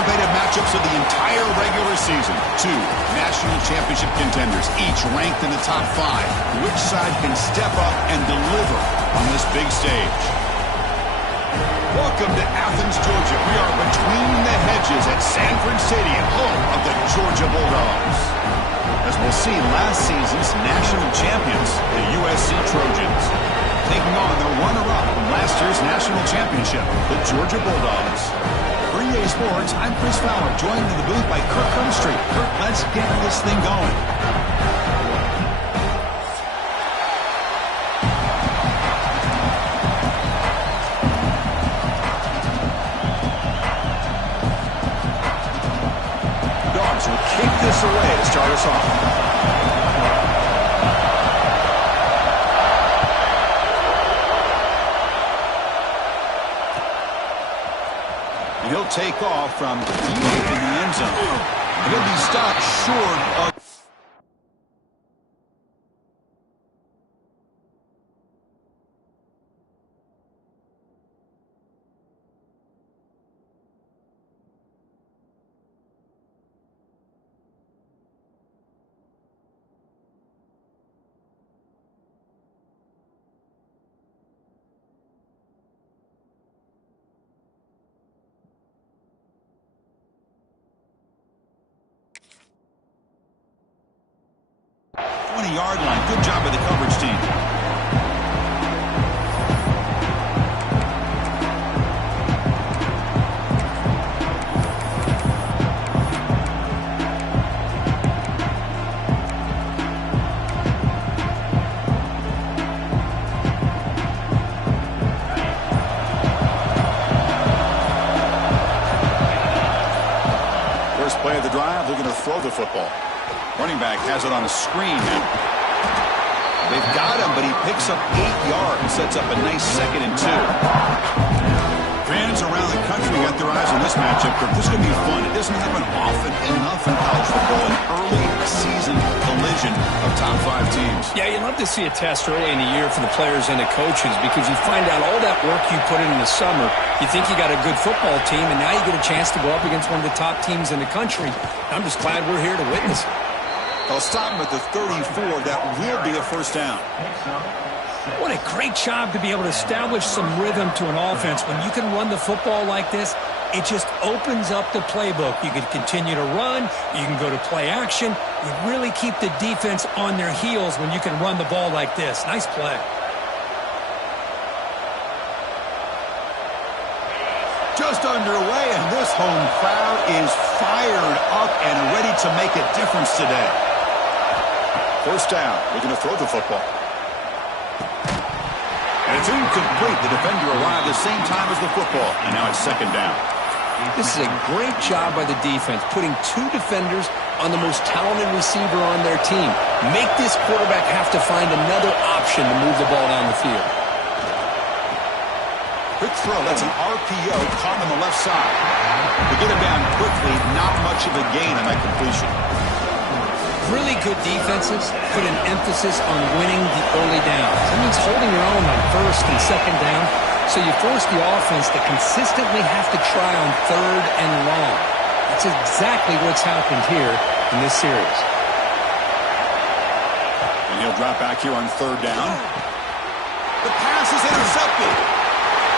anticipated matchups of the entire regular season. Two national championship contenders, each ranked in the top 5. Which side can step up and deliver on this big stage? Welcome to Athens, Georgia. We are between the hedges at Sanford Stadium, home of the Georgia Bulldogs. As we'll see, last season's national champions, the USC Trojans, taking on the runner-up from last year's national championship, the Georgia Bulldogs. For EA Sports, I'm Chris Fowler, joined in the booth by Kirk Herbstreit. Kirk, let's get this thing going. Dogs will kick this away to start us off. He'll take off from deep in the end zone. And he'll be stopped short of... yard line. Good job by the coverage team. First play of the drive, they're going to throw the football. Running back has it on a screen now. They've got him, but he picks up 8 yards, sets up a nice 2nd and 2. Fans around the country got their eyes on this matchup. This is going to be fun. It doesn't happen often enough in college football, an early season collision of top 5 teams. Yeah, you love to see a test early in the year for the players and the coaches because you find out all that work you put in the summer. You think you got a good football team, and now you get a chance to go up against one of the top teams in the country. I'm just glad we're here to witness it. They'll stop him at the 34. That will be a first down. What a great job to be able to establish some rhythm to an offense. When you can run the football like this, it just opens up the playbook. You can continue to run. You can go to play action. You really keep the defense on their heels when you can run the ball like this. Nice play. Just underway, and this home crowd is fired up and ready to make a difference today. First down, we're going to throw the football. And it's incomplete. The defender arrived at the same time as the football, and now it's 2nd down. This is a great job by the defense, putting 2 defenders on the most talented receiver on their team. Make this quarterback have to find another option to move the ball down the field. Quick throw. That's an RPO caught on the left side. To get him down quickly, not much of a gain on that completion. Really good defenses put an emphasis on winning the early downs. That means holding your own on 1st and 2nd down, so you force the offense to consistently have to try on 3rd and long. That's exactly what's happened here in this series. And he'll drop back here on 3rd down. The pass is intercepted.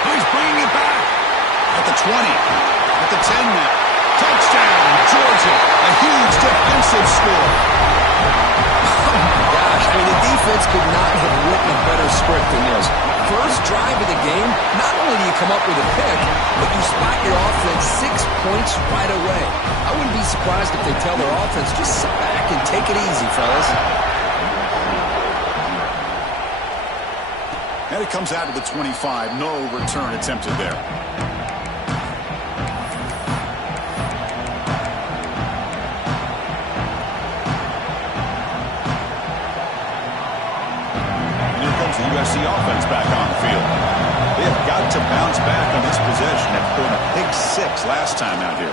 He's bringing it back at the 20, at the 10 now. Touchdown, Georgia. A huge defensive score. Oh, my gosh. I mean, the defense could not have written a better script than this. First drive of the game, not only do you come up with a pick, but you spot your offense 6 points right away. I wouldn't be surprised if they tell their offense, just sit back and take it easy, fellas. And it comes out of the 25. No return attempted there. The USC offense back on the field. They have got to bounce back on this possession after throwing a pick 6 last time out here.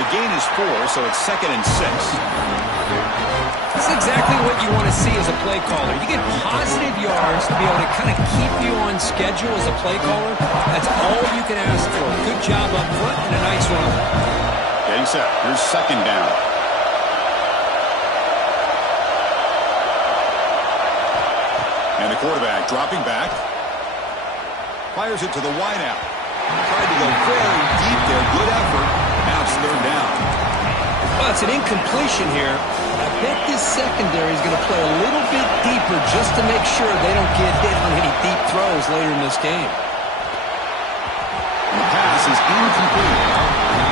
The gain is 4, so it's 2nd and 6. This is exactly what you want to see as a play caller. You get positive yards to be able to kind of keep you on schedule as a play caller. That's all you can ask for. Good job up front and a nice run. Getting set. Here's second down. And the quarterback dropping back. Fires it to the wideout. Tried to go very deep there. Good effort. Now it's third down. Well, it's an incompletion here. I bet this secondary is going to play a little bit deeper just to make sure they don't get hit on any deep throws later in this game. The pass is incomplete.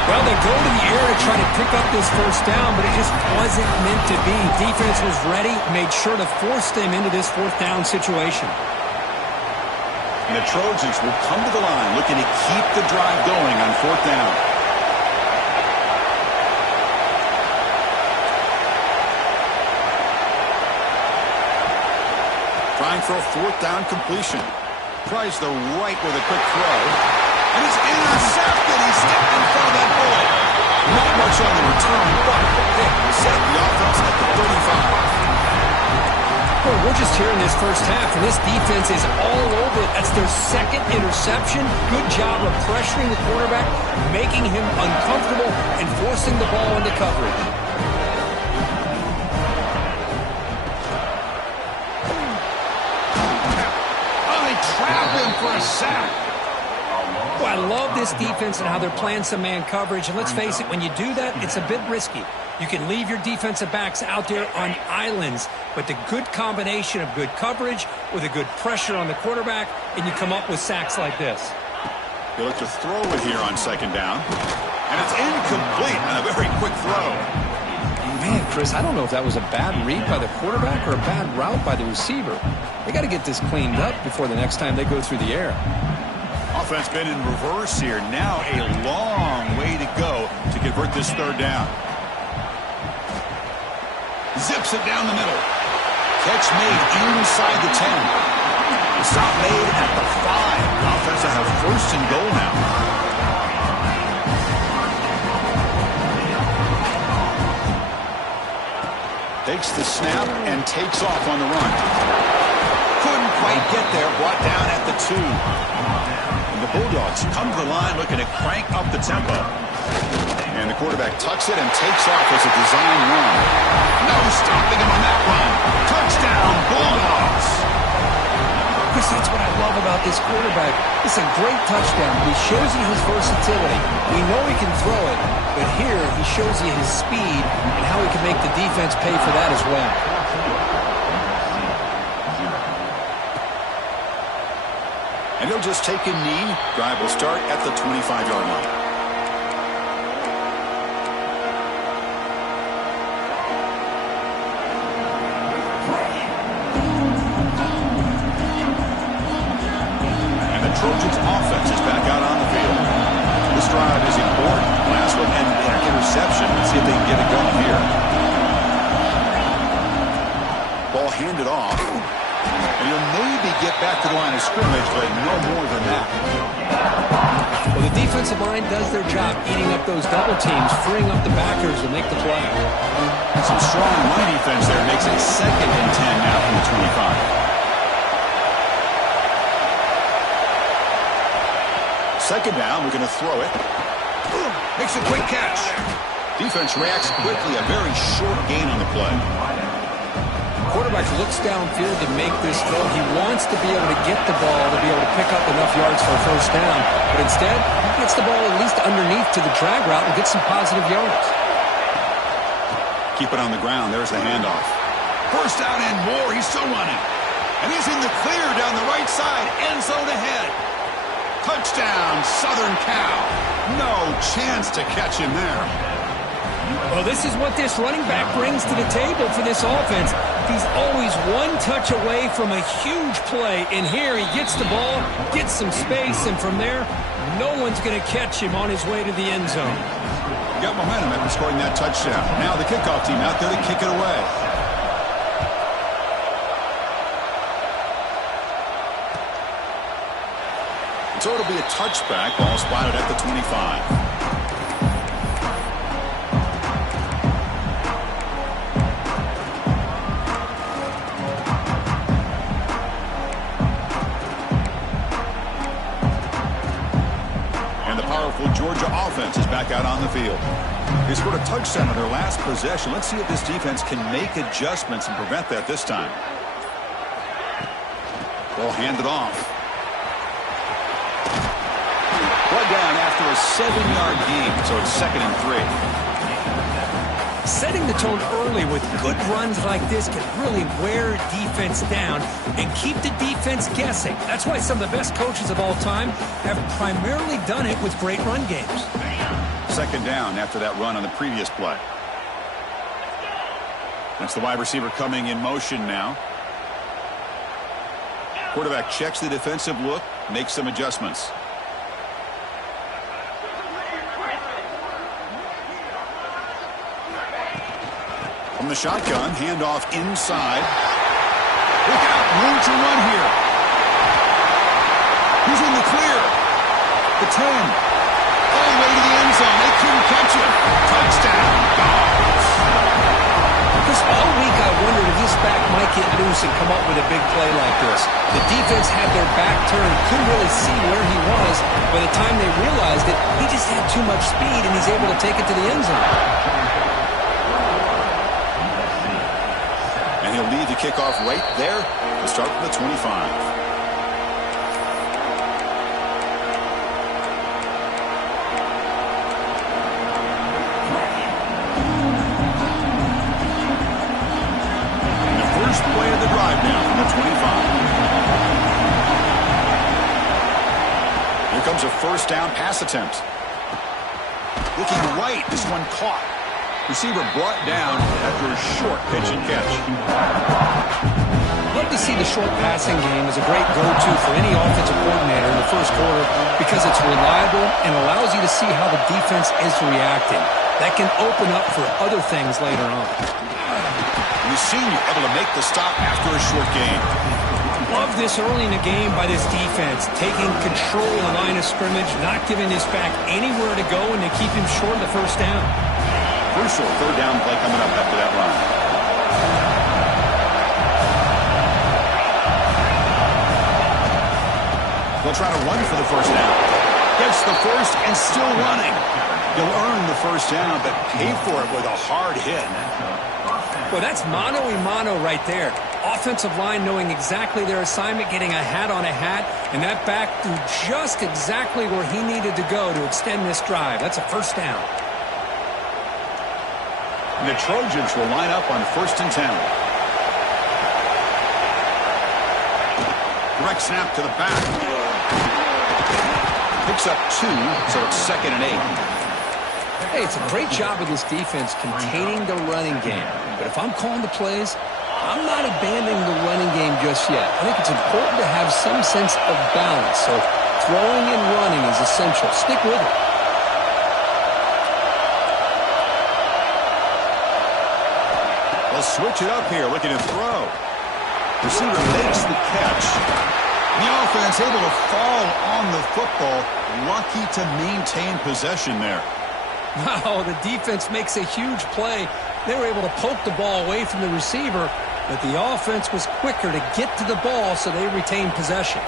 Well, they go to the air to try to pick up this first down, but it just wasn't meant to be. Defense was ready, made sure to force them into this fourth down situation. And the Trojans will come to the line looking to keep the drive going on fourth down. Trying for a fourth down completion. Tries the right with a quick throw. And it's intercepted. He stepped in front of that bullet. Not much on the return, but the pick will set up the offense at the 35. Well, we're just here in this first half, and this defense is all over it. That's their second interception. Good job of pressuring the quarterback, making him uncomfortable, and forcing the ball into coverage. Trap him for a sack. Well, I love this defense and how they're playing some man coverage. And let's face it, when you do that, it's a bit risky. You can leave your defensive backs out there on islands, but the good combination of good coverage with a good pressure on the quarterback, and you come up with sacks like this. They look to throw it here on second down. And it's incomplete on a very quick throw. Man, Chris, I don't know if that was a bad read by the quarterback or a bad route by the receiver. They got to get this cleaned up before the next time they go through the air. Offense been in reverse here. Now a long way to go to convert this third down. Zips it down the middle. Catch made inside the 10. Stop made at the 5. The offense will have first and goal now. Takes the snap and takes off on the run. Couldn't quite get there. Brought down at the 2. And the Bulldogs come to the line looking to crank up the tempo. And the quarterback tucks it and takes off as a design run. No stopping him on that run. Touchdown, Bulldogs. Chris, that's what I love about this quarterback. It's a great touchdown. He shows you his versatility. We know he can throw it, but here he shows you his speed and how he can make the defense pay for that as well. And he'll just take a knee. Drive will start at the 25-yard line. Trojans offense is back out on the field. This drive is important. Last one ended in an interception. Let's see if they can get it going here. Ball handed off. And he'll maybe get back to the line of scrimmage, but no more than that. Well, the defensive line does their job eating up those double teams, freeing up the backers to make the play. Some strong line defense there makes it 2nd and 10 now from the 25. Second down, we're going to throw it. Makes a quick catch. Defense reacts quickly. A very short gain on the play. Quarterback looks downfield to make this throw. He wants to be able to get the ball to be able to pick up enough yards for a first down. But instead, he gets the ball at least underneath to the drag route and gets some positive yards. Keep it on the ground. There's the handoff. First down and more. He's still running. And he's in the clear down the right side. End zone ahead. Touchdown, Southern Cal. No chance to catch him there. Well, this is what this running back brings to the table for this offense. He's always one touch away from a huge play. And here he gets the ball, gets some space, and from there, no one's going to catch him on his way to the end zone. Got momentum after scoring that touchdown. Now the kickoff team out there to kick it away. So it'll be a touchback. Ball spotted at the 25. offense is back out on the field. They scored a touchdown on their last possession. Let's see if this defense can make adjustments and prevent that this time. Ball handed off. Brought down after a 7-yard gain, so it's 2nd and 3. Setting the tone early with good runs like this can really wear defense down and keep the defense guessing. That's why some of the best coaches of all time have primarily done it with great run games. 2nd down after that run on the previous play. That's the wide receiver coming in motion now. Quarterback checks the defensive look, makes some adjustments. From the shotgun, handoff inside. Look out, room to run here. He's in the clear. The 10. All the way to the end zone. They couldn't catch him. Touchdown, Dogs. Because all week I wondered if this back might get loose and come up with a big play like this. The defense had their back turned, couldn't really see where he was. By the time they realized it, he just had too much speed and he's able to take it to the end zone. He'll lead the kickoff right there to start from the 25. And the first play of the drive now from the 25. Here comes a first down pass attempt. Looking right, this one caught. Receiver brought down after a short pitch and catch. Love to see the short passing game as a great go-to for any offensive coordinator in the first quarter because it's reliable and allows you to see how the defense is reacting. That can open up for other things later on. And the senior able to make the stop after a short gain. Love this early in the game by this defense, taking control of the line of scrimmage, not giving this back anywhere to go, and to keep him short of the first down. Crucial 3rd down play coming up after that run. They'll try to run for the first down. Gets the first and still running. You'll earn the first down, but pay for it with a hard hit. Well, that's mano-a-mano right there. Offensive line knowing exactly their assignment, getting a hat on a hat, and that back threw just exactly where he needed to go to extend this drive. That's a first down. And the Trojans will line up on 1st and 10. Direct snap to the back. Picks up 2, so it's 2nd and 8. Hey, it's a great job of this defense containing the running game. But if I'm calling the plays, I'm not abandoning the running game just yet. I think it's important to have some sense of balance. So throwing and running is essential. Stick with it. They'll switch it up here, looking to throw. Receiver makes the catch. The offense able to fall on the football. Lucky to maintain possession there. Wow, the defense makes a huge play. They were able to poke the ball away from the receiver, but the offense was quicker to get to the ball, so they retained possession.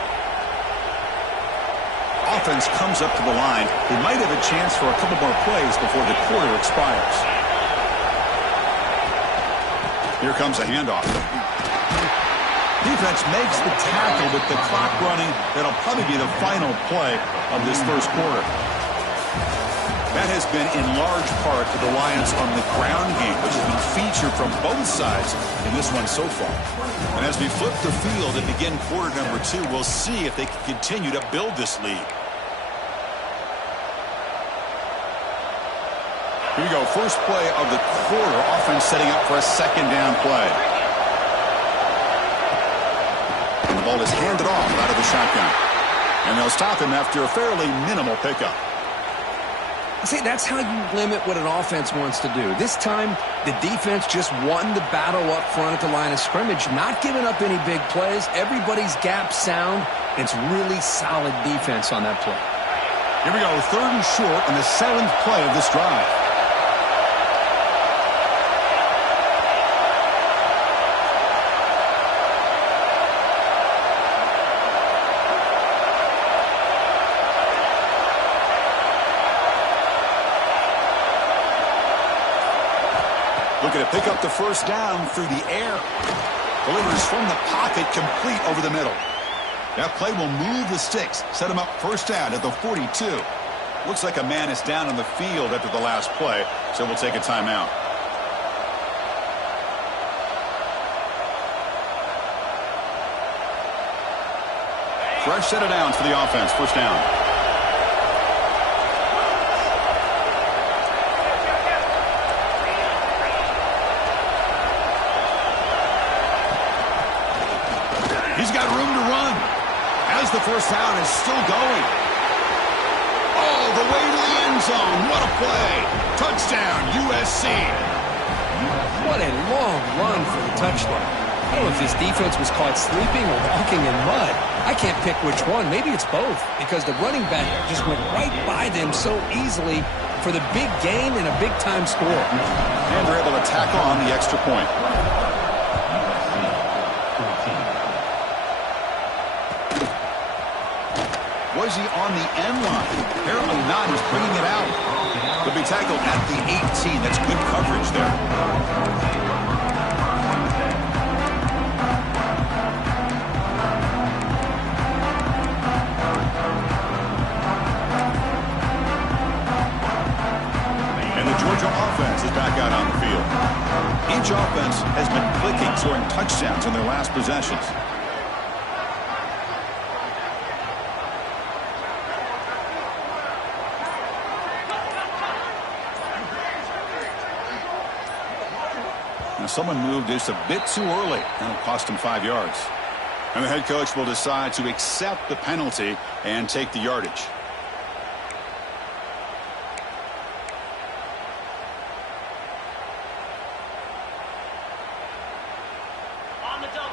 Offense comes up to the line. They might have a chance for a couple more plays before the quarter expires. Here comes a handoff. Defense makes the tackle with the clock running. That'll probably be the final play of this first quarter. That has been in large part to the Lions on the ground game, which has been featured from both sides in this one so far. And as we flip the field and begin quarter number 2, we'll see if they can continue to build this lead. Here we go, first play of the quarter. Offense setting up for a 2nd down play. And the ball is handed off out of the shotgun. And they'll stop him after a fairly minimal pickup. See, that's how you limit what an offense wants to do. This time, the defense just won the battle up front at the line of scrimmage, not giving up any big plays. Everybody's gap sound. It's really solid defense on that play. Here we go, 3rd and short on the 7th play of this drive. Looking to pick up the first down through the air. Delivers from the pocket, complete over the middle. That play will move the sticks, set him up first down at the 42. Looks like a man is down on the field after the last play, so we'll take a timeout. Fresh set of downs for the offense, first down. He's got room to run as the first down is still going. All the way to the end zone. What a play. Touchdown, USC. What a long run for the touchdown. I don't know if this defense was caught sleeping or walking in mud. I can't pick which one. Maybe it's both because the running back just went right by them so easily for the big gain and a big-time score. And they're able to tack on the extra point. Was he on the end line? Apparently not. He's bringing it out. He'll be tackled at the 18. That's good coverage there. And the Georgia offense is back out on the field. Each offense has been clicking, scoring touchdowns in their last possessions. Someone moved just a bit too early, and it cost him 5 yards. And the head coach will decide to accept the penalty and take the yardage. On the double.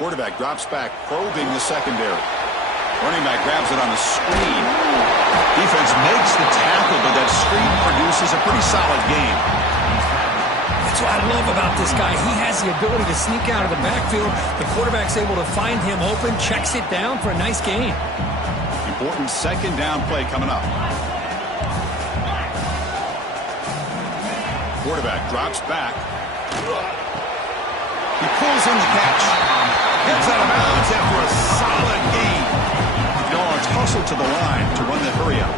Quarterback drops back, probing the secondary. Running back grabs it on the screen. Defense makes the tackle, but that screen produces a pretty solid gain. That's what I love about this guy. He has the ability to sneak out of the backfield. The quarterback's able to find him open, checks it down for a nice gain. Important second down play coming up. Quarterback drops back. He pulls in the catch. Gets out of bounds after a solid gain. Yards hustle to the line to run the hurry up.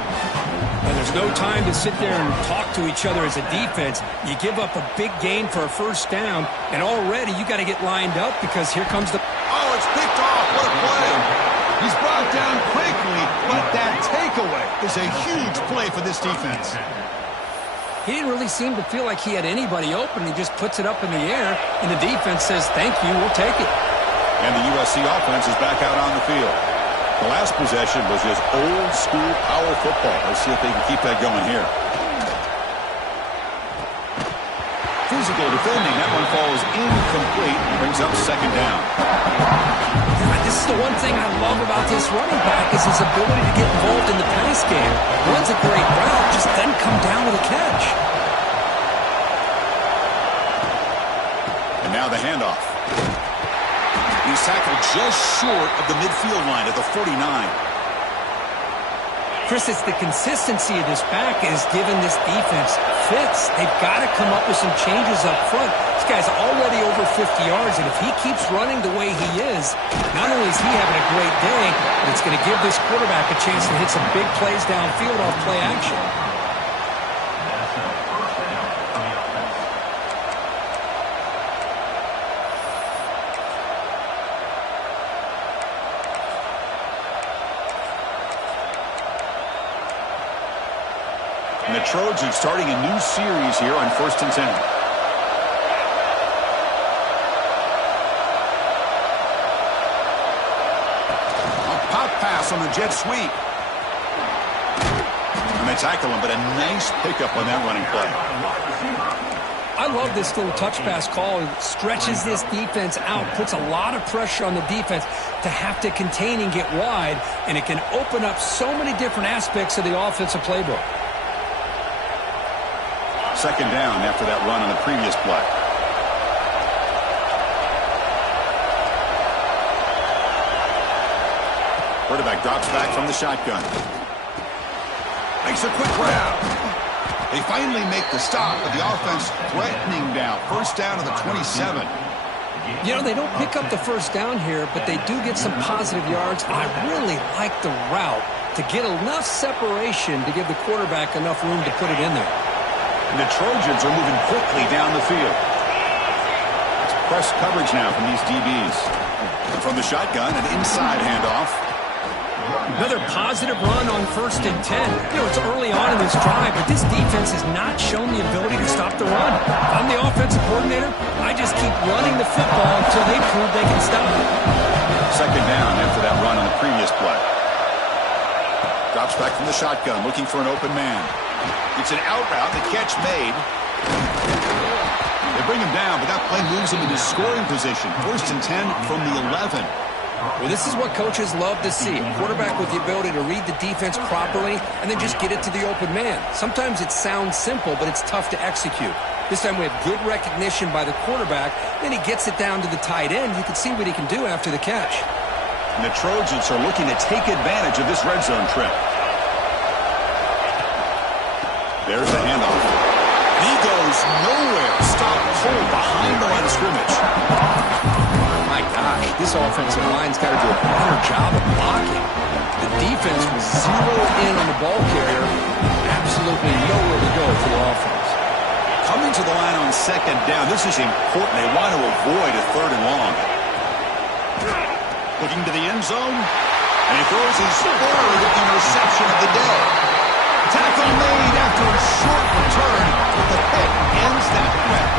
And there's no time to sit there and talk to each other as a defense. You give up a big gain for a first down, and already you got to get lined up because here comes the... Oh, it's picked off. What a play. He's brought down quickly, but that takeaway is a huge play for this defense. He didn't really seem to feel like he had anybody open. He just puts it up in the air, and the defense says, thank you, we'll take it. And the USC offense is back out on the field. The last possession was just old-school power football. Let's see if they can keep that going here. Physical defending. That one falls incomplete. Brings up second down. This is the one thing I love about this running back is his ability to get involved in the pass game. Runs a great route, just doesn't come down with a catch. And now the handoff. He's tackled just short of the midfield line at the 49. Chris, it's the consistency of this back is giving this defense fits. They've got to come up with some changes up front. This guy's already over 50 yards, and if he keeps running the way he is, not only is he having a great day, but it's going to give this quarterback a chance to hit some big plays downfield off play action. And the Trojans starting a new series here on 1st and 10. A pop pass on the jet sweep. And they tackle him, but a nice pickup on that running play. I love this little touch pass call. It stretches this defense out, puts a lot of pressure on the defense to have to contain and get wide, and it can open up so many different aspects of the offensive playbook. Second down after that run on the previous play. Quarterback drops back from the shotgun. Makes a quick grab. They finally make the stop, but the offense threatening down. First down to the 27. You know, they don't pick up the first down here, but they do get some positive yards. I really like the route to get enough separation to give the quarterback enough room to put it in there. And the Trojans are moving quickly down the field. It's press coverage now from these DBs. And from the shotgun, an inside handoff. Another positive run on 1st and 10. You know, it's early on in this drive, but this defense has not shown the ability to stop the run. If I'm the offensive coordinator, I just keep running the football until they prove they can stop it. Second down after that run on the previous play. Drops back from the shotgun, looking for an open man. It's an out route, the catch made. They bring him down, but that play moves him into scoring position. 1st and 10 from the 11. Well, this is what coaches love to see. A quarterback with the ability to read the defense properly and then just get it to the open man. Sometimes it sounds simple, but it's tough to execute. This time we have good recognition by the quarterback. Then he gets it down to the tight end. You can see what he can do after the catch. And the Trojans are looking to take advantage of this red zone trip. There's the handoff. He goes nowhere. Stop cold behind the line of scrimmage. My gosh, this offensive line's got to do a better job of blocking. The defense was zeroed in on the ball carrier. Absolutely nowhere to go for the offense. Coming to the line on second down. This is important. They want to avoid a 3rd and long. Looking to the end zone. And he throws his 3rd interception of the day. Tackle made after a short return, but the pick ends that threat.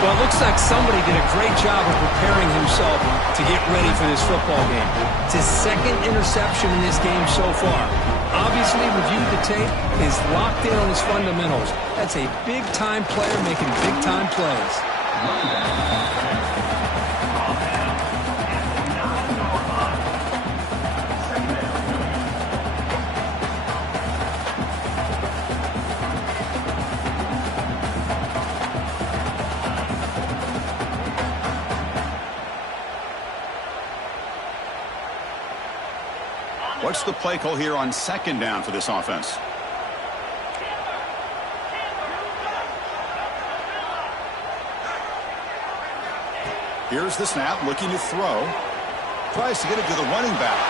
Well, it looks like somebody did a great job of preparing himself to get ready for this football game. It's his 2nd interception in this game so far. Obviously, reviewed the tape, is locked in on his fundamentals. That's a big-time player making big-time plays. What's the play call here on second down for this offense? Here's the snap, looking to throw. Tries to get it to the running back.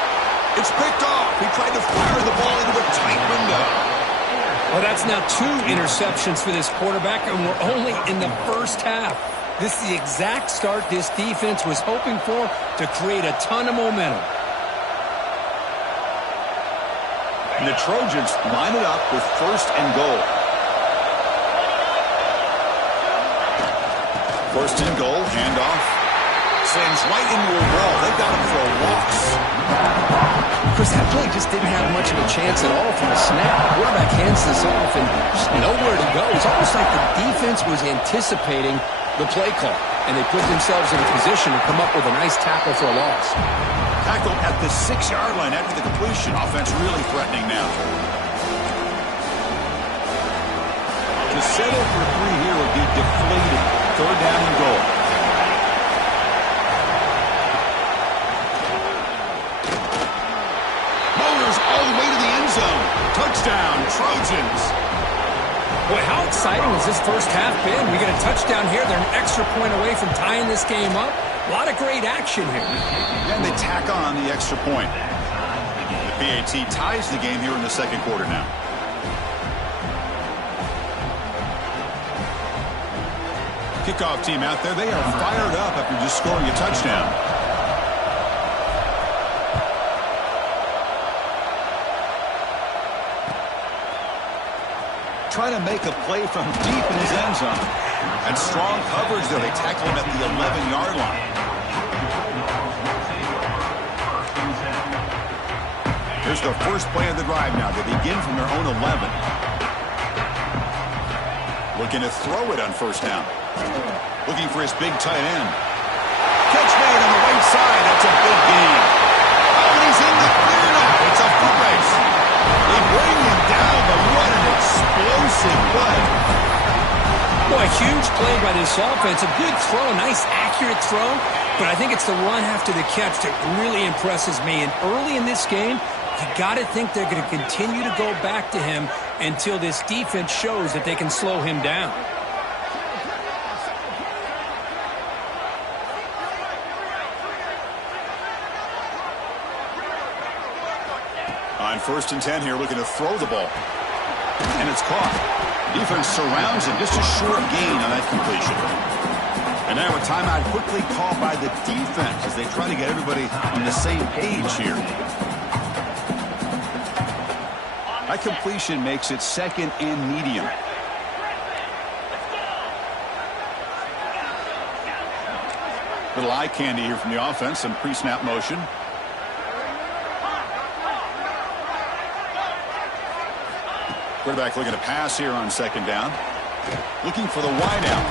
It's picked off. He tried to fire the ball into a tight window. Well, that's now 2 interceptions for this quarterback, and we're only in the first half. This is the exact start this defense was hoping for to create a ton of momentum. And the Trojans line it up with 1st and goal. 1st and goal, handoff. Sends right into a wall. They've got him for a loss. Chris, that play just didn't have much of a chance at all from the snap. The quarterback hands this off and just nowhere to go. It's almost like the defense was anticipating the play call, and they put themselves in a position to come up with a nice tackle for a loss. Tackled at the 6-yard line after the completion. Offense really threatening now. To settle for 3 here would be deflated. 3rd down and goal. Motors all the way to the end zone. Touchdown, Trojans. Boy, how exciting has this first half been? We get a touchdown here. They're an extra point away from tying this game up. A lot of great action here. And they tack on the extra point. The PAT ties the game here in the 2nd quarter now. Kickoff team out there. They are fired up after just scoring a touchdown. Trying to make a play from deep in his end zone. And strong coverage there. They tackle him at the 11-yard line. Here's the first play of the drive now. They begin from their own 11. Looking to throw it on 1st down. Looking for his big tight end. Catch made on the right side. That's a big gain. Oh, and he's in the clear now. It's a foot race. They bring him down, but what an explosive play. Boy, huge play by this offense. A good throw, a nice accurate throw. But I think it's the run after the catch that really impresses me. And early in this game, you got to think they're going to continue to go back to him until this defense shows that they can slow him down. On 1st and 10 here, looking to throw the ball. And it's caught. Defense surrounds him. Just a short gain on that completion. And now a timeout quickly called by the defense as they try to get everybody on the same page here. That completion makes it 2nd and medium. Little eye candy here from the offense. Some pre-snap motion. Quarterback looking to pass here on 2nd down. Looking for the wide out.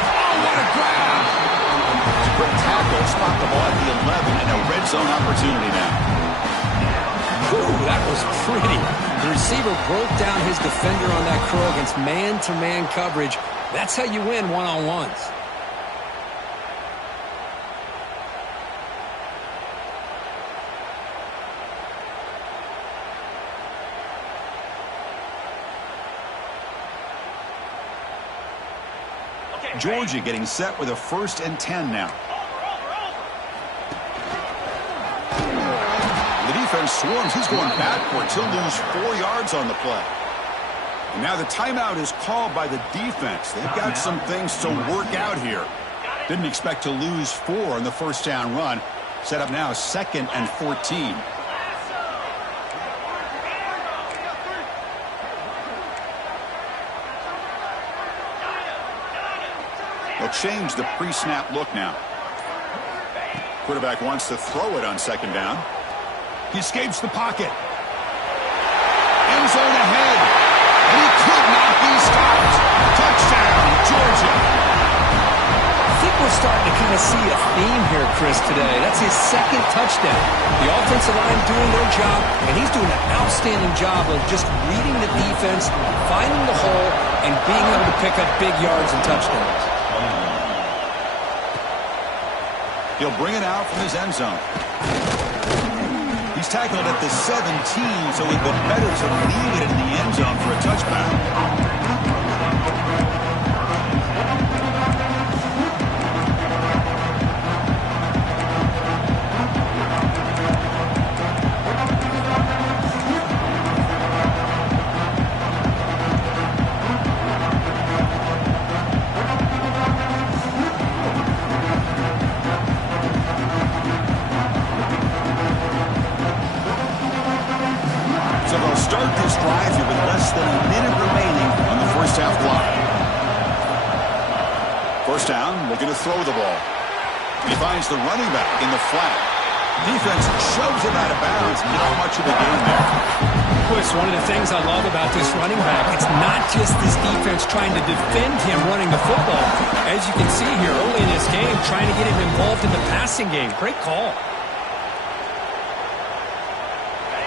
Oh, what a grab! It's a quick tackle. Spot the ball at the 11 and a red zone opportunity now. Whew, that was pretty. The receiver broke down his defender on that curl against man-to-man coverage. That's how you win one-on-ones. Georgia getting set with a 1st and 10 now. The defense swarms. He's going backwards. He'll lose 4 yards on the play. And now the timeout is called by the defense. They've got some things to work out here. Didn't expect to lose 4 on the 1st down run. Set up now 2nd and 14. They'll change the pre-snap look now. Quarterback wants to throw it on 2nd down. He escapes the pocket. End zone ahead. And he could not be stopped. Touchdown, Georgia. I think we're starting to kind of see a theme here, Chris, today. That's his 2nd touchdown. The offensive line doing their job, and he's doing an outstanding job of just reading the defense, finding the hole, and being able to pick up big yards and touchdowns. He'll bring it out from his end zone. He's tackled at the 17, so it'd been better to leave it in the end zone for a touchback. Looking to throw the ball. He finds the running back in the flat. Defense shoves him out of bounds. Not much of a gain there. Chris, one of the things I love about this running back, it's not just this defense trying to defend him running the football. As you can see here early in this game, trying to get him involved in the passing game. Great call.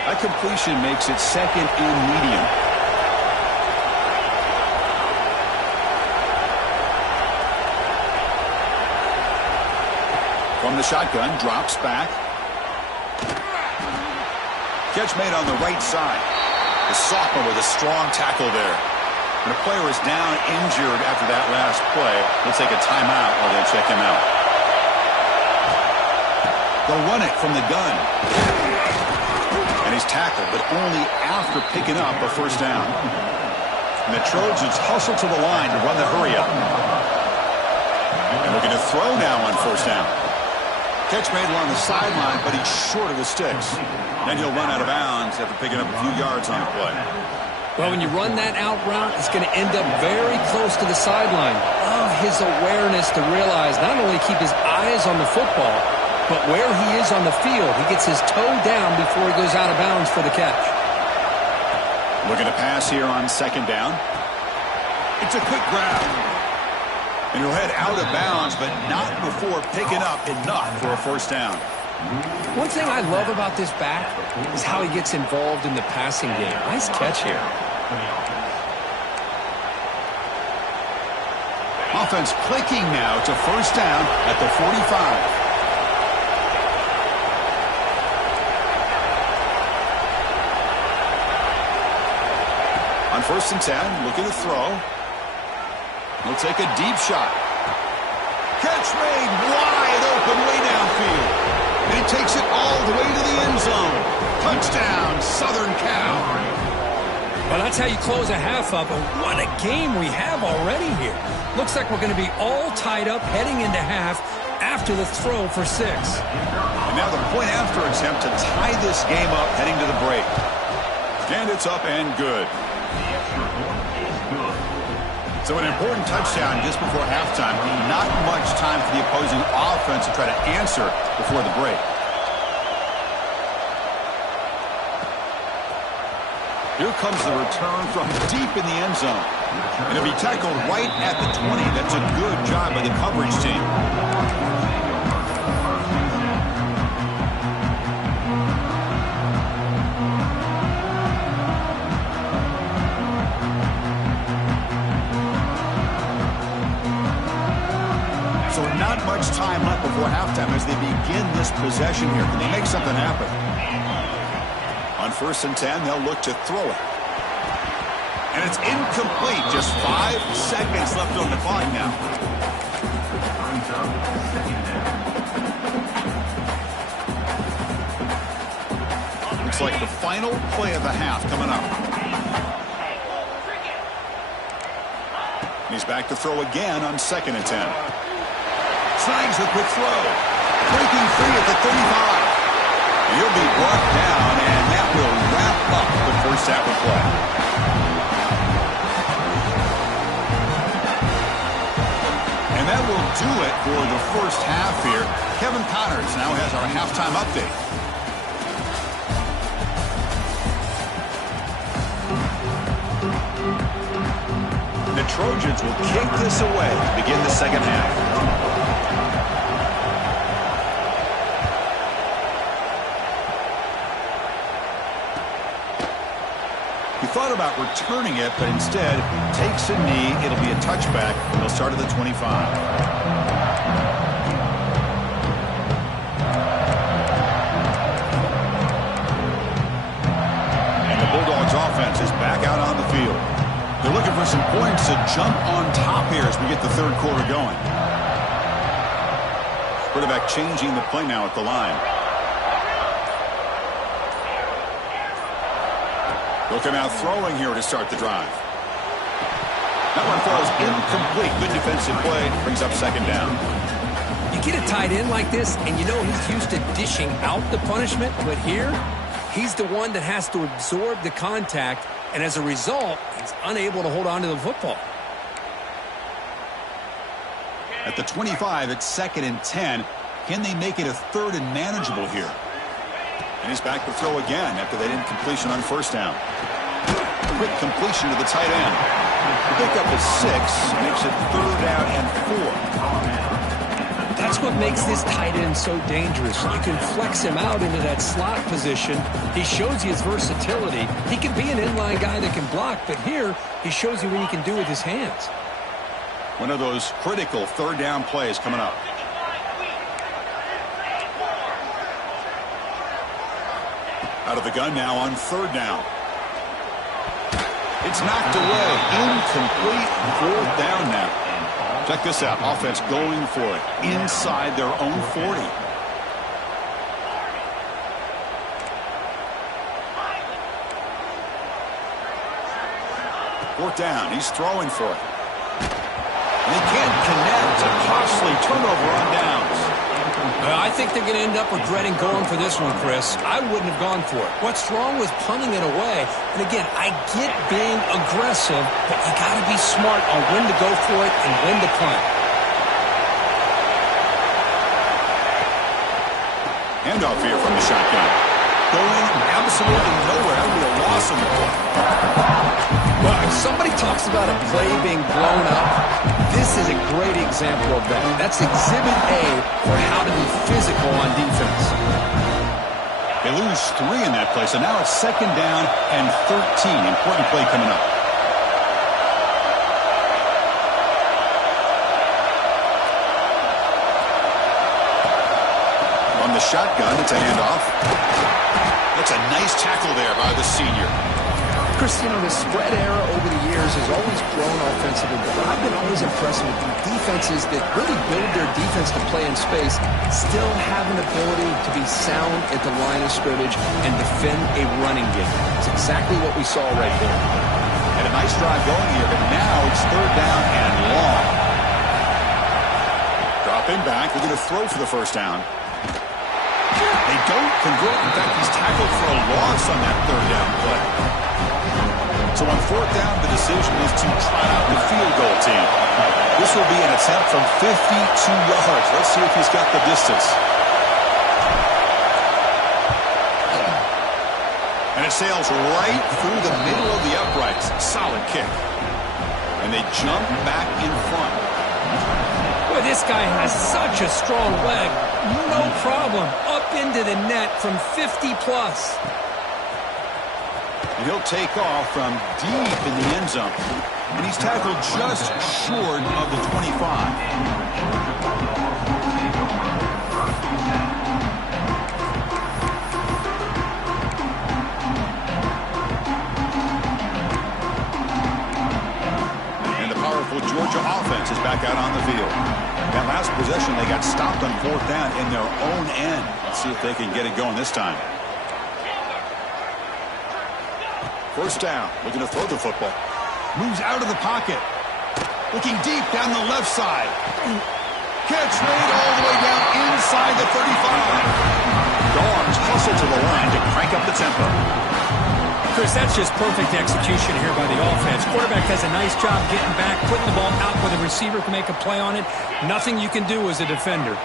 That completion makes it 2nd and medium. From the shotgun, drops back. Catch made on the right side. The sophomore with a strong tackle there. When a player is down injured after that last play, we'll take a timeout while they check him out. They'll run it from the gun. And he's tackled, but only after picking up a 1st down. And the Trojans hustle to the line to run the hurry up. And looking to throw now on 1st down. Catch made along the sideline, but he's short of the sticks. Then he'll run out of bounds after picking up a few yards on the play. Well, when you run that out route, it's going to end up very close to the sideline. Love his awareness to realize not only keep his eyes on the football, but where he is on the field. He gets his toe down before he goes out of bounds for the catch. Looking to pass here on 2nd down. It's a quick grab. And he'll head out of bounds, but not before picking up enough for a 1st down. One thing I love about this back is how he gets involved in the passing game. Nice catch here. offense clicking now to first down at the 45. On 1st and 10, looking to throw. He'll take a deep shot. Catch made wide open way downfield. And he takes it all the way to the end zone. Touchdown, Southern Cal. Well, that's how you close a half up. And what a game we have already here. Looks like we're going to be all tied up heading into half after the throw for 6. And now the point after attempt to tie this game up heading to the break. And it's up and good. So an important touchdown just before halftime. Not much time for the opposing offense to try to answer before the break. Here comes the return from deep in the end zone. And it'll be tackled right at the 20. That's a good job by the coverage team. So not much time left before halftime as they begin this possession here. Can they make something happen? On 1st and 10, they'll look to throw it. And it's incomplete. Just 5 seconds left on the clock now. Looks like the final play of the half coming up. He's back to throw again on 2nd and 10. Snags the quick throw. Breaking free at the 35. He'll be brought down, and that will wrap up the first half of play. And that will do it for the first half here. Kevin Connors now has our halftime update. The Trojans will kick this away to begin the second half. Thought about returning it, but instead takes a knee. It'll be a touchback. They'll start at the 25. And the Bulldogs offense is back out on the field. They're looking for some points to jump on top here as we get the third quarter going. Quarterback changing the play now at the line. They'll come out throwing here to start the drive. That one falls incomplete. Good defensive play. Brings up 2nd down. You get a tight end like this, and you know he's used to dishing out the punishment, but here, he's the one that has to absorb the contact, and as a result, he's unable to hold on to the football. At the 25, it's 2nd and 10. Can they make it a 3rd and manageable here? And he's back to throw again after that incompletion on 1st down. Quick completion to the tight end. The pickup is 6, makes it 3rd down and 4. That's what makes this tight end so dangerous. You can flex him out into that slot position. He shows you his versatility. He can be an inline guy that can block, but here he shows you what he can do with his hands. One of those critical 3rd down plays coming up. Out of the gun now on 3rd down. It's knocked away. Incomplete. 4th down now. Check this out. Offense going for it inside their own 40. 4th down. He's throwing for it. And he can't connect. A costly turnover on downs. I think they're going to end up regretting going for this one, Chris. I wouldn't have gone for it. What's wrong with punting it away? And again, I get being aggressive, but you got to be smart on when to go for it and when to punt. Handoff here from the shotgun. Going absolutely nowhere. That would be a loss on the play. Well, if somebody talks about a play being blown up, this is a great example of that. That's exhibit A for how to be physical on defense. They lose 3 in that play, so now it's 2nd down and 13. Important play coming up. the shotgun. It's a handoff. That's a nice tackle there by the senior. Chris, you know, the spread era over the years has always grown offensively, but I've been always impressed with the defenses that really build their defense to play in space, still have an ability to be sound at the line of scrimmage and defend a running game. It's exactly what we saw right there. And a nice drive going here, but now it's third down and long. Drop in back. They're going to throw for the first down. They don't convert. In fact, he's tackled for a loss on that third down play. So on fourth down, the decision is to try out the field goal team. This will be an attempt from 52 yards. Let's see if he's got the distance. And it sails right through the middle of the uprights. Solid kick. And they jump back in front. Boy, this guy has such a strong leg. No problem. Up into the net from 50-plus. And he'll take off from deep in the end zone. And he's tackled just short of the 25. And the powerful Georgia offense is back out on the field. That last possession, they got stopped on fourth down in their own end. Let's see if they can get it going this time. First down, looking to throw the football. Moves out of the pocket. Looking deep down the left side. Catch made all the way down inside the 35. Dogs hustle to the line to crank up the tempo. Chris, that's just perfect execution here by the offense. Quarterback does a nice job getting back, putting the ball out where the receiver can make a play on it. Nothing you can do as a defender.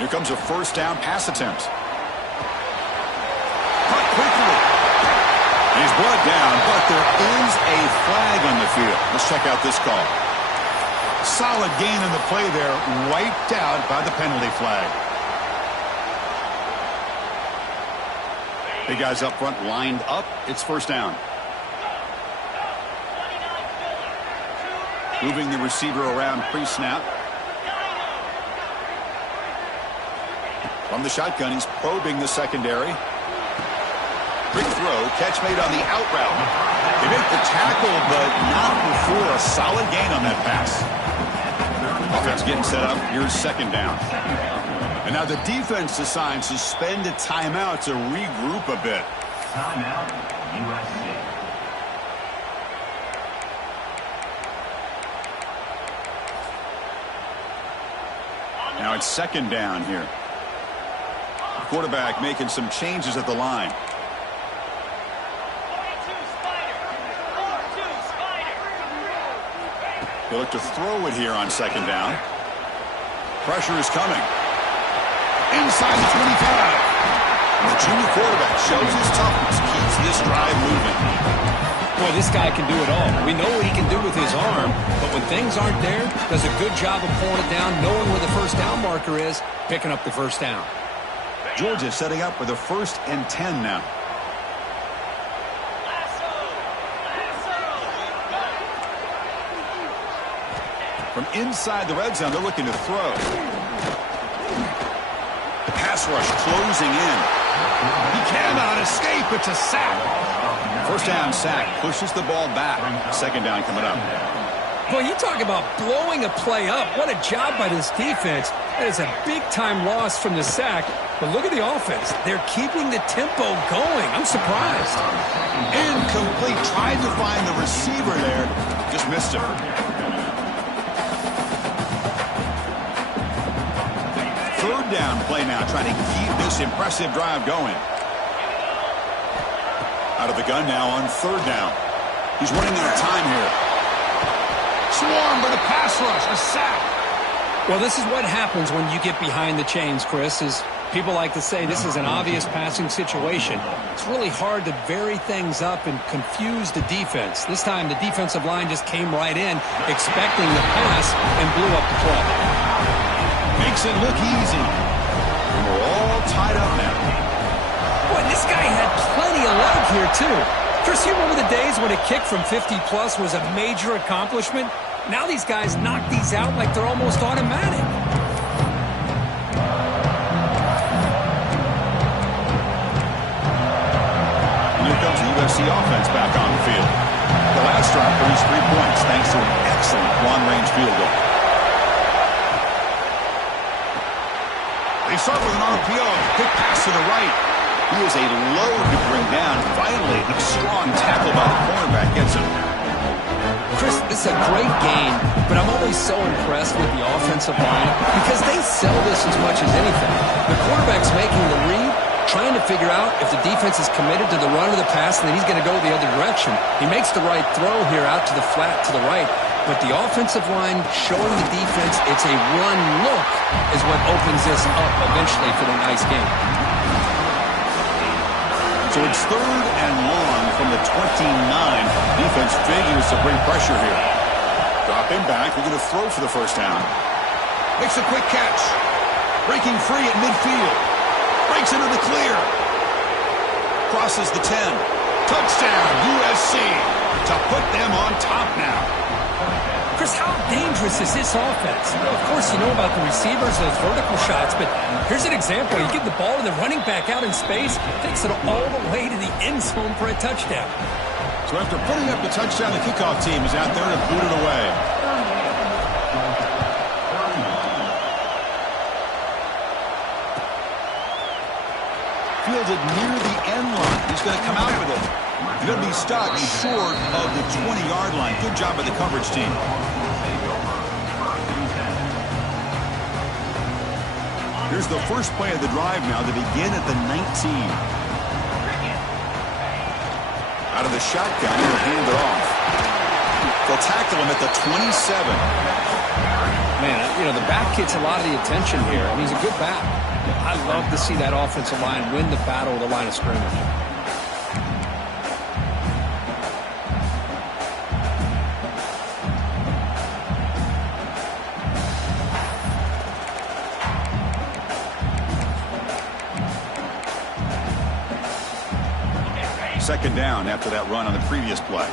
Here comes a first down pass attempt. Cut quickly. He's brought down, but there is a flag on the field. Let's check out this call. Solid gain in the play there, wiped out by the penalty flag. Big guys up front lined up. It's first down. Moving the receiver around pre-snap. From the shotgun, he's probing the secondary. Quick throw, catch made on the out route. They make the tackle, but not before a solid gain on that pass. Offense getting set up. Here's second down. And now the defense decides to spend a timeout to regroup a bit. Timeout, USC. Now it's second down here. The quarterback making some changes at the line. They look to throw it here on second down. Pressure is coming. Inside the 25. And the junior quarterback shows his toughness, keeps this drive moving. Boy, this guy can do it all. We know what he can do with his arm, but when things aren't there, does a good job of pulling it down, knowing where the first down marker is, picking up the first down. Georgia setting up with a 1st and 10 now. From inside the red zone, they're looking to throw. The pass rush closing in. He cannot escape. It's a sack. First down sack. Pushes the ball back. Second down coming up. Boy, you talk about blowing a play up. What a job by this defense. That is a big-time loss from the sack. But look at the offense. They're keeping the tempo going. I'm surprised. Incomplete. Tried to find the receiver there. Just missed him. Third down play now, trying to keep this impressive drive going. Out of the gun now on third down. He's running out of time here. Swarmed by the pass rush, a sack. Well, this is what happens when you get behind the chains, Chris, is people like to say this is an obvious passing situation. It's really hard to vary things up and confuse the defense. This time the defensive line just came right in, expecting the pass, and blew up the play. Makes it look easy. And we're all tied up now. Boy, this guy had plenty of leg here, too. Chris, you remember the days when a kick from 50-plus was a major accomplishment? Now these guys knock these out like they're almost automatic. USC offense back on the field. The last drive produced 3 points thanks to an excellent long-range field goal. They start with an RPO. Quick pass to the right. He is a load to bring down. Finally, a strong tackle by the cornerback gets him. Chris, this is a great game, but I'm always so impressed with the offensive line because they sell this as much as anything. The quarterback's making the read, trying to figure out if the defense is committed to the run or the pass, and then he's going to go the other direction. He makes the right throw here out to the flat to the right, but the offensive line showing the defense it's a run look is what opens this up eventually for the nice game. So it's 3rd and long from the 29. Defense figures to bring pressure here. Dropping back, we're going to throw for the first down. Makes a quick catch. Breaking free at midfield. Breaks into the clear. Crosses the 10. Touchdown, USC, to put them on top now. Chris, how dangerous is this offense? Of course, you know about the receivers, those vertical shots, but here's an example. You give the ball to the running back out in space, takes it all the way to the end zone for a touchdown. So after putting up the touchdown, the kickoff team is out there to boot it away. Fielded near the end line. He's going to come out with it. He's going to be stopped short of the 20-yard line. Good job by the coverage team. Here's the first play of the drive now. They begin at the 19. Out of the shotgun, he'll hand it off. They'll tackle him at the 27. Man, you know, the back gets a lot of the attention here. I mean, he's a good back. I love to see that offensive line win the battle of the line of scrimmage. Second down after that run on the previous play. A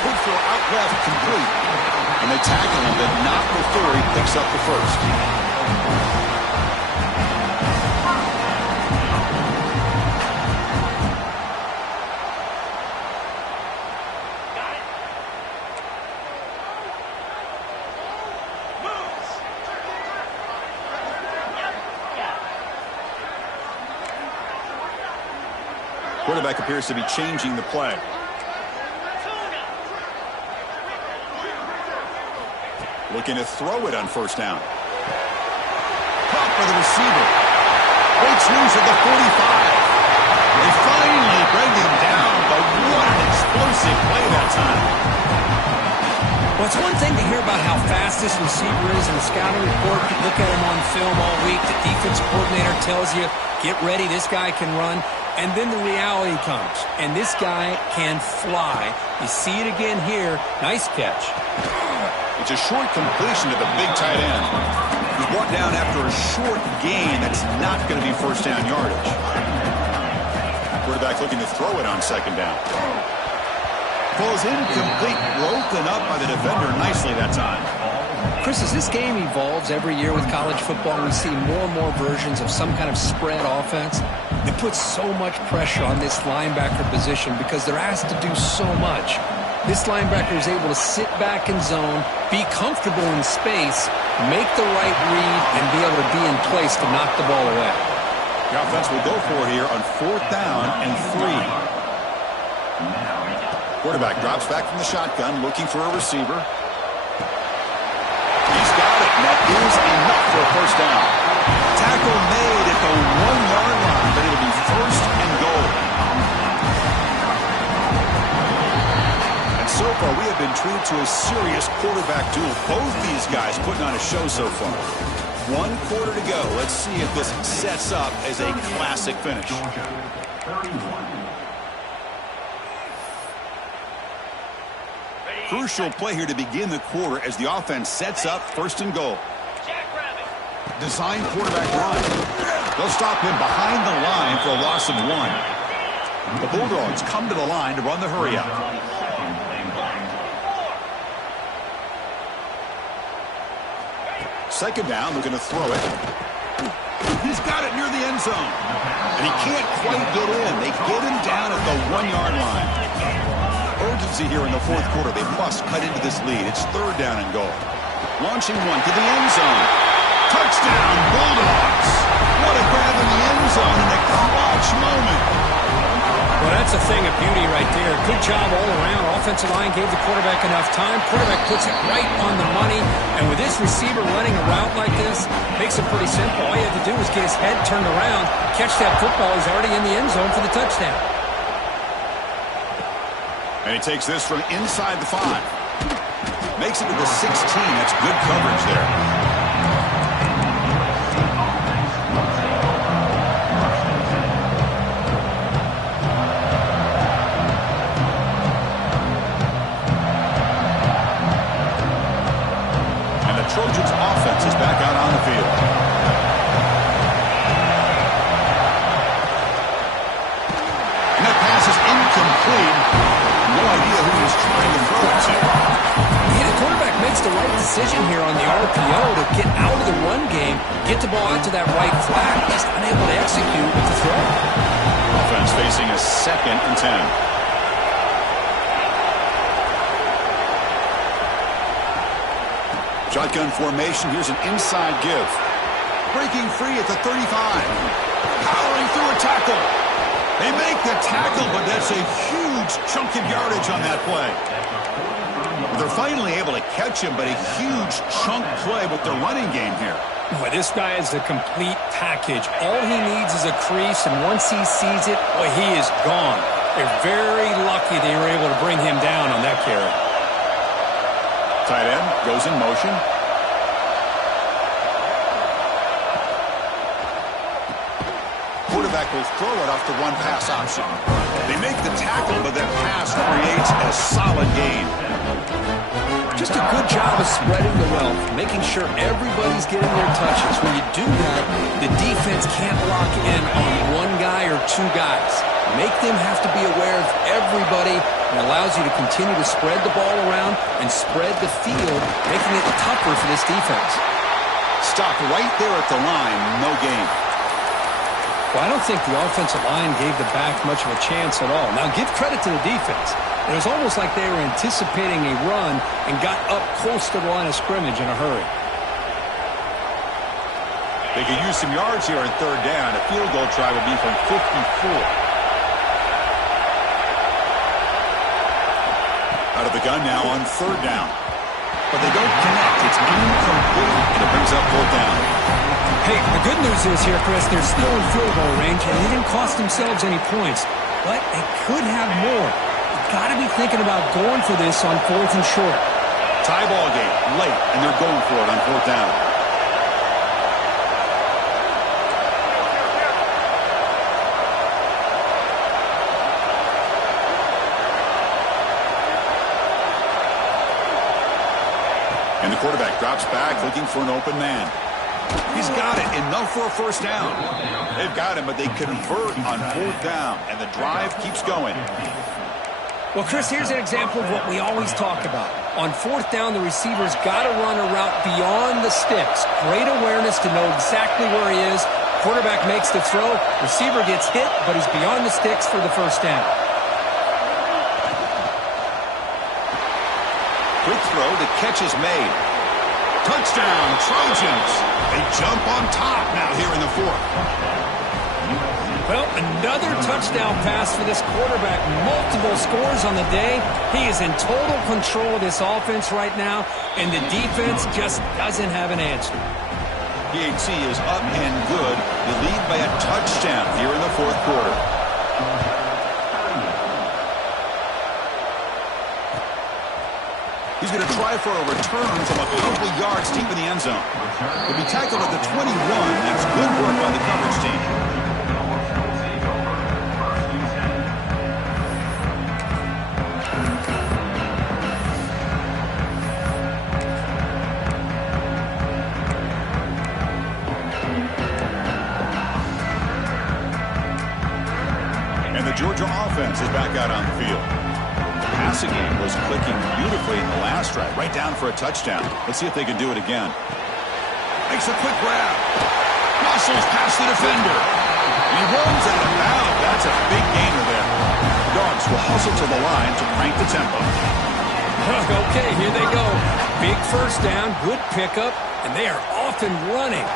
good throw out left, complete. And they tackle him, but not before he picks up the first. Quarterback appears to be changing the play. Looking to throw it on first down. Caught by the receiver. Breaks loose at the 45. They finally bring him down, but what an explosive play that time. Well, it's one thing to hear about how fast this receiver is in the scouting report. You look at him on film all week. The defensive coordinator tells you, get ready, this guy can run. And then the reality comes, and this guy can fly. You see it again here. Nice catch. It's a short completion to the big tight end. He's brought down after a short gain. That's not going to be first down yardage. Quarterback looking to throw it on second down. Falls incomplete, broken up by the defender nicely that time. Chris, as this game evolves every year with college football, we see more and more versions of some kind of spread offense. It puts so much pressure on this linebacker position because they're asked to do so much. This linebacker is able to sit back in zone, be comfortable in space, make the right read, and be able to be in place to knock the ball away. The offense will go for it here on 4th down and 3. Quarterback drops back from the shotgun, looking for a receiver. He's got it, and that is enough for a first down. Tackle made at the 1-yard line, but it'll be first and goal. And so far, we have been treated to a serious quarterback duel. Both these guys putting on a show so far. 1 quarter to go. Let's see if this sets up as a classic finish. Crucial play here to begin the quarter as the offense sets up first and goal. Design quarterback run. They'll stop him behind the line for a loss of 1. The Bulldogs come to the line to run the hurry up. Second down, they're going to throw it. He's got it near the end zone. And he can't quite get in. They get him down at the 1-yard line. Urgency here in the fourth quarter. They must cut into this lead. It's 3rd down and goal. Launching one to the end zone. Touchdown, Bulldogs. What a grab in the end zone in a clutch moment. Well, that's a thing of beauty right there. Good job all around. Offensive line gave the quarterback enough time. Quarterback puts it right on the money. And with this receiver running a route like this, makes it pretty simple. All you have to do is get his head turned around, catch that football. He's already in the end zone for the touchdown. And he takes this from inside the 5. Makes it to the 16. That's good coverage there. Trojans offense is back out on the field. And that pass is incomplete. No idea who he's trying to throw it to. Yeah, the quarterback makes the right decision here on the RPO to get out of the run game, get the ball out to that right flat. He's unable to execute with the throw. Offense facing a 2nd and 10. Shotgun formation. Here's an inside give. Breaking free at the 35. Powering through a tackle. They make the tackle, but that's a huge chunk of yardage on that play. They're finally able to catch him, but a huge chunk play with the running game here. Boy, this guy is the complete package. All he needs is a crease, and once he sees it, boy, he is gone. They're very lucky they were able to bring him down on that carry. Tight end goes in motion. Quarterback will throw it off the one pass option. They make the tackle, but that pass creates a solid gain. Just a good job of spreading the wealth, making sure everybody's getting their touches. When you do that, the defense can't lock in on one guy or 2 guys. Make them have to be aware of everybody. It allows you to continue to spread the ball around and spread the field, making it tougher for this defense. Stop right there at the line. No gain. Well, I don't think the offensive line gave the back much of a chance at all. Now, give credit to the defense. It was almost like they were anticipating a run and got up close to the line of scrimmage in a hurry. They could use some yards here on 3rd down. A field goal try would be from 54. Out of the gun now on 3rd down. But they don't connect. It's incomplete, and it brings up 4th down. Hey, the good news is here, Chris, they're still in field goal range, and they didn't cost themselves any points. But they could have more. You've got to be thinking about going for this on 4th and short. Tie ball game, late, and they're going for it on 4th down. And the quarterback drops back looking for an open man. He's got it. Enough for a 1st down. They've got him, but they convert on 4th down, and the drive keeps going. Well, Chris, here's an example of what we always talk about. On 4th down, the receiver's got to run a route beyond the sticks. Great awareness to know exactly where he is. Quarterback makes the throw. Receiver gets hit, but he's beyond the sticks for the 1st down. Quick throw. The catch is made. Touchdown, Trojans. They jump on top now here in the 4th. Well, another touchdown pass for this quarterback. Multiple scores on the day. He is in total control of this offense right now, and the defense just doesn't have an answer. PHC is up and good. They lead by a touchdown here in the 4th quarter. He's going to try for a return from a couple yards deep in the end zone. He'll be tackled at the 21. That's good work by the coverage team. And the Georgia offense is back out on the field. Passing game was clicking beautifully in the last drive, right down for a touchdown. Let's see if they can do it again. Makes a quick grab. Muscles past the defender. He runs out of bounds. That's a big gainer there. Dogs will hustle to the line to crank the tempo. Okay, here they go. Big first down, good pickup, and they are off and running.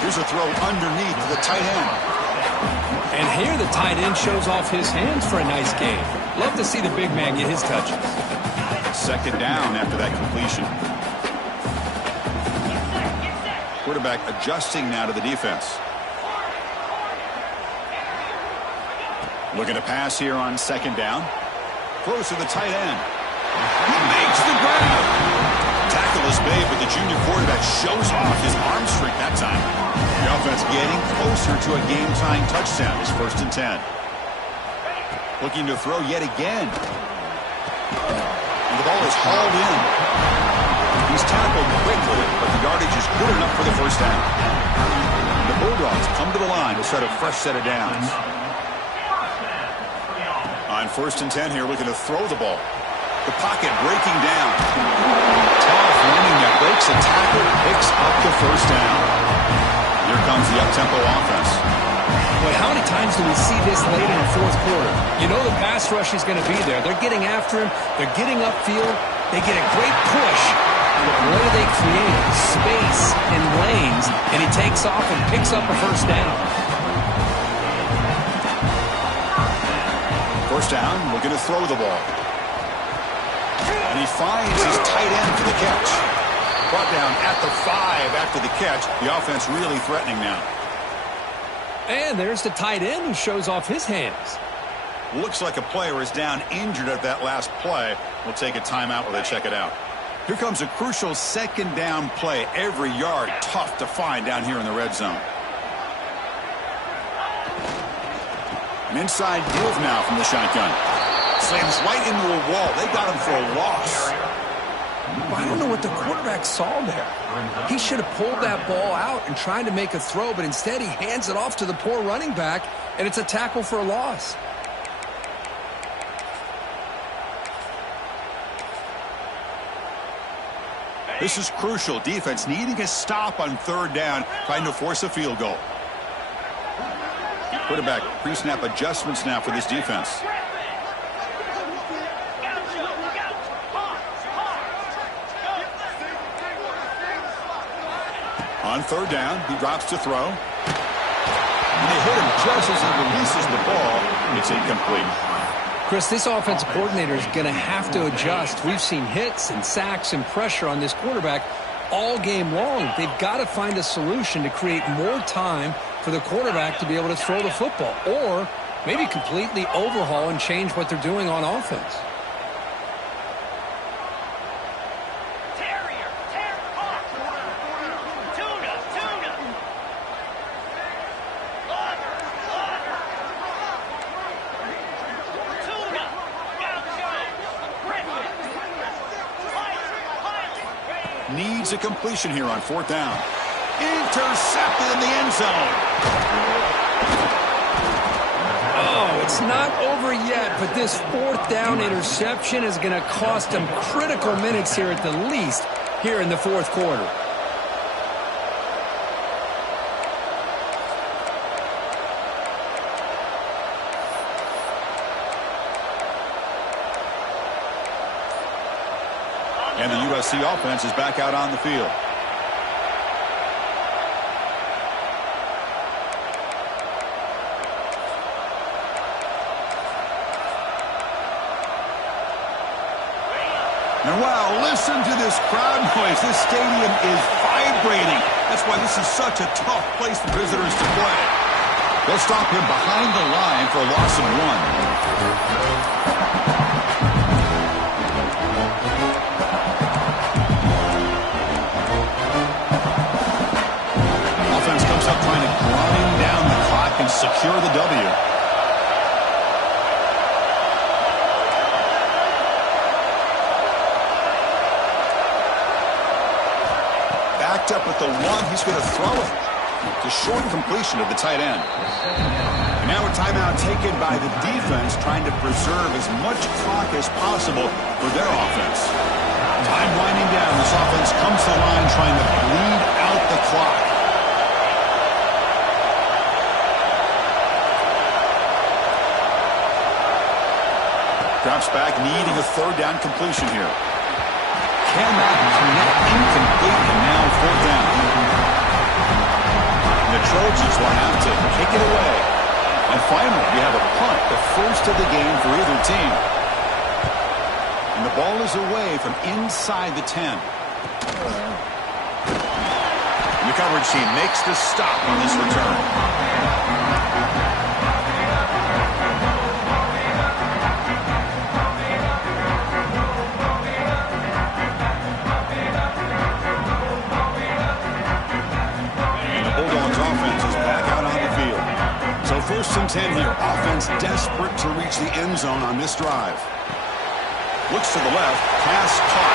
Here's a throw underneath to the tight end. And here the tight end shows off his hands for a nice gain. Love to see the big man get his touches. Second down after that completion. Quarterback adjusting now to the defense. Looking to pass here on second down. Throws to the tight end. He makes the grab. Tackle is made, but the junior quarterback shows off his arm strength that time. The offense getting closer to a game-tying touchdown. It's 1st and 10. Looking to throw yet again. And the ball is hauled in. He's tackled quickly, but the yardage is good enough for the first down. The Bulldogs come to the line to set a fresh set of downs. On 1st and 10 here, looking to throw the ball. The pocket breaking down. Tough running that breaks a tackle, picks up the first down. Here comes the up-tempo offense. Boy, how many times do we see this late in the fourth quarter? You know the pass rush is going to be there. They're getting after him. They're getting upfield. They get a great push. But what do they create? Space and lanes. And he takes off and picks up a first down. First down, looking to throw the ball. And he finds his tight end for the catch. Brought down at the 5 after the catch. The offense really threatening now. And there's the tight end who shows off his hands. Looks like a player is down injured at that last play. We'll take a timeout while they check it out. Here comes a crucial second down play. Every yard tough to find down here in the red zone. An inside give now from the shotgun. Slams right into a wall. They got him for a loss. I don't know what the quarterback saw there. He should have pulled that ball out and tried to make a throw, but instead he hands it off to the poor running back, and it's a tackle for a loss. This is crucial. Defense needing a stop on third down, trying to force a field goal. Quarterback pre-snap adjustments now for this defense. On third down, he drops to throw. And they hit him just as he releases the ball. It's incomplete. Chris, this offensive coordinator is going to have to adjust. We've seen hits and sacks and pressure on this quarterback all game long. They've got to find a solution to create more time for the quarterback to be able to throw the football, or maybe completely overhaul and change what they're doing on offense. Needs a completion here on fourth down. Intercepted in the end zone. Oh, it's not over yet, but this fourth down interception is going to cost them critical minutes here at the least here in the fourth quarter. And the USC offense is back out on the field. And wow, listen to this crowd noise. This stadium is vibrating. That's why this is such a tough place for visitors to play. They'll stop him behind the line for a loss of 1. Up trying to grind down the clock and secure the W. Backed up with the 1, he's going to throw it. It's a short completion of the tight end. And now a timeout taken by the defense, trying to preserve as much clock as possible for their offense. Time winding down. This offense comes to the line trying to bleed out the clock. Drops back, needing a third down completion here. Cannot connect, incomplete, and now fourth down. And the Trojans will have to kick it away. And finally, we have a punt, the first of the game for either team. And the ball is away from inside the 10. And the coverage team makes the stop on this return. First and 10 here. Offense desperate to reach the end zone on this drive. Looks to the left. Pass caught.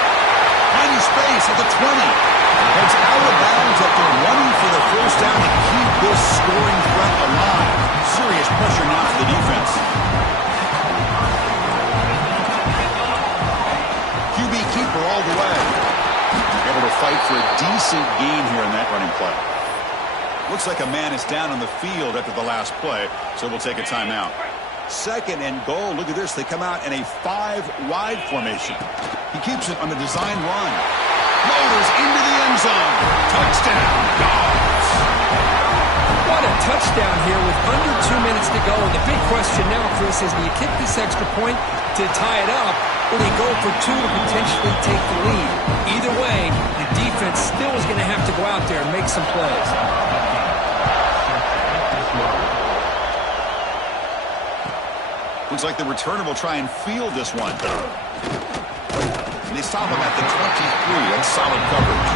Tiny space at the 20. Heads out of bounds after running for the first down to keep this scoring threat alive. Serious pressure now for the defense. QB keeper all the way. Able to fight for a decent gain here in that running play. Looks like a man is down on the field after the last play, so we'll take a timeout. Second and goal. Look at this. They come out in a 5-wide formation. He keeps it on the design run. Motors into the end zone. Touchdown, Dogs. What a touchdown here with under 2 minutes to go. And the big question now, Chris, is do you kick this extra point to tie it up, or do you go for two to potentially take the lead? Either way, the defense still is going to have to go out there and make some plays. Looks like the returner will try and field this one. And they stop him at the 23. That's solid coverage.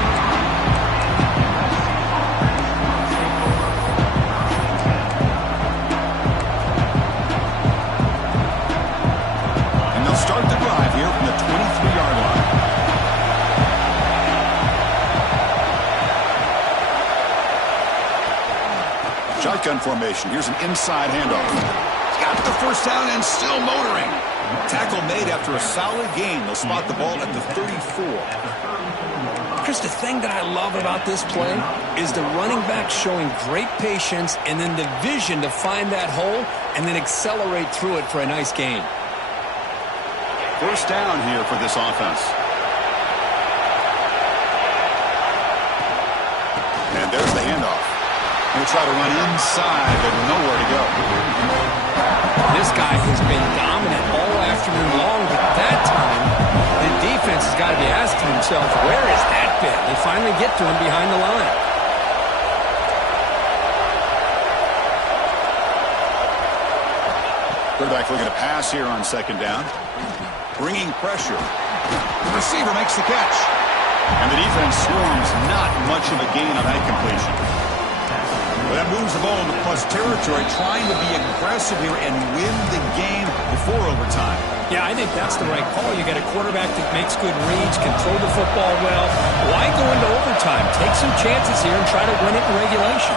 And they'll start the drive here from the 23-yard line. Shotgun formation. Here's an inside handoff. Got the first down and still motoring. Tackle made after a solid gain. They'll spot the ball at the 34. Chris, the thing that I love about this play is the running back showing great patience and then the vision to find that hole and then accelerate through it for a nice gain. First down here for this offense. And there's the handoff. He'll try to run inside, but nowhere to go. This guy has been dominant all afternoon long, but that time, the defense has got to be asking themselves, where is that bit? They finally get to him behind the line. Quarterback looking to pass here on second down. Bringing pressure. The receiver makes the catch. And the defense swarms, not much of a gain on that completion. But that moves the ball into plus territory, trying to be aggressive here and win the game before overtime. Yeah, I think that's the right call. You got a quarterback that makes good reads, control the football well. Why go into overtime? Take some chances here and try to win it in regulation.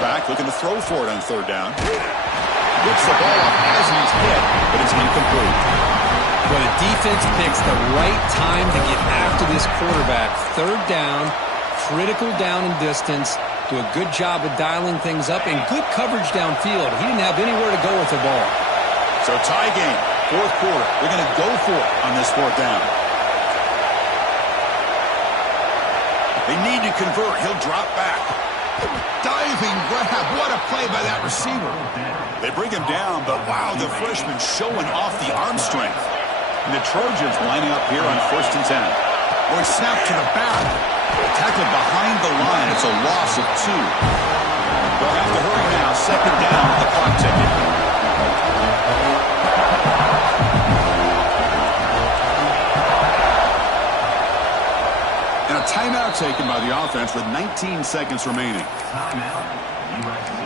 Back, looking to throw for it on third down. Gets the ball off as he's hit, but it's incomplete. Well, the defense picks the right time to get after this quarterback. Third down, critical down and distance. Do a good job of dialing things up and good coverage downfield. He didn't have anywhere to go with the ball. So tie game, fourth quarter. They're going to go for it on this fourth down. They need to convert. He'll drop back. Diving grab. What a play by that receiver. They bring him down, but wow, the freshman showing off the arm strength. And the Trojans lining up here on first and 10. Boy, snap to the back. Tackled behind the line. It's a loss of 2. They'll have to hurry now. Second down with the clock ticking. And a timeout taken by the offense with 19 seconds remaining. Timeout, USC.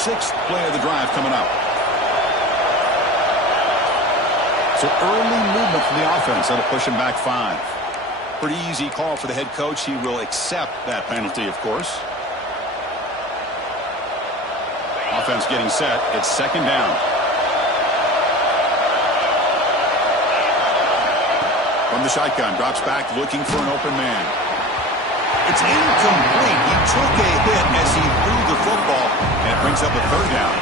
sixth play of the drive coming up. So early movement from the offense. That'll push him back 5. Pretty easy call for the head coach. He will accept that penalty, of course. Offense getting set. It's second down. From the shotgun, drops back looking for an open man. It's incomplete. He took a hit as he threw the football, and it brings up a third down.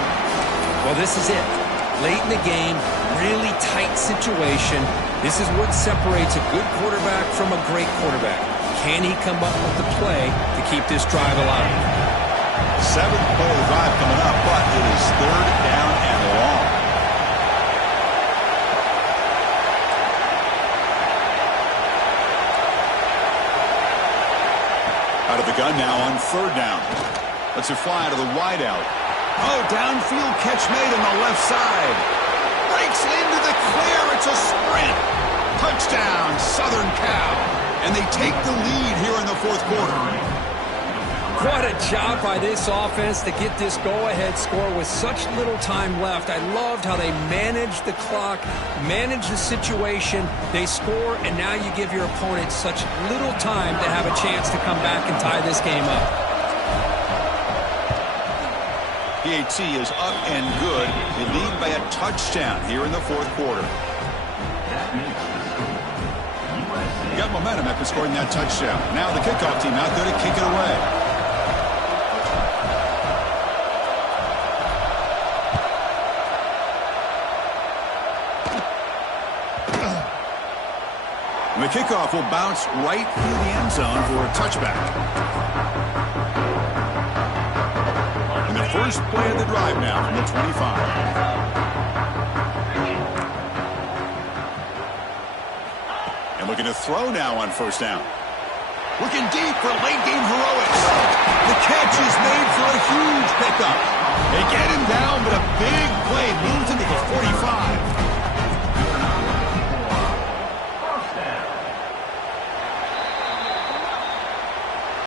Well, this is it. Late in the game, really tight situation. This is what separates a good quarterback from a great quarterback. Can he come up with the play to keep this drive alive? 7th play of the drive coming up, but it is third down and long. Out of the gun now on third down. Lets it fly to the wideout. Oh, downfield catch made on the left side. Breaks into the clear. It's a sprint. Touchdown, Southern Cal. And they take the lead here in the fourth quarter. What a job by this offense to get this go-ahead score with such little time left. I loved how they managed the clock, managed the situation. They score, and now you give your opponent such little time to have a chance to come back and tie this game up. PAT is up and good. They lead by a touchdown here in the fourth quarter. You got momentum after scoring that touchdown. Now the kickoff team out there to kick it away. And the kickoff will bounce right through the end zone for a touchback. And the first play of the drive now from the 25. And looking to throw now on first down. Looking deep for late game heroics. The catch is made for a huge pickup. They get him down, but a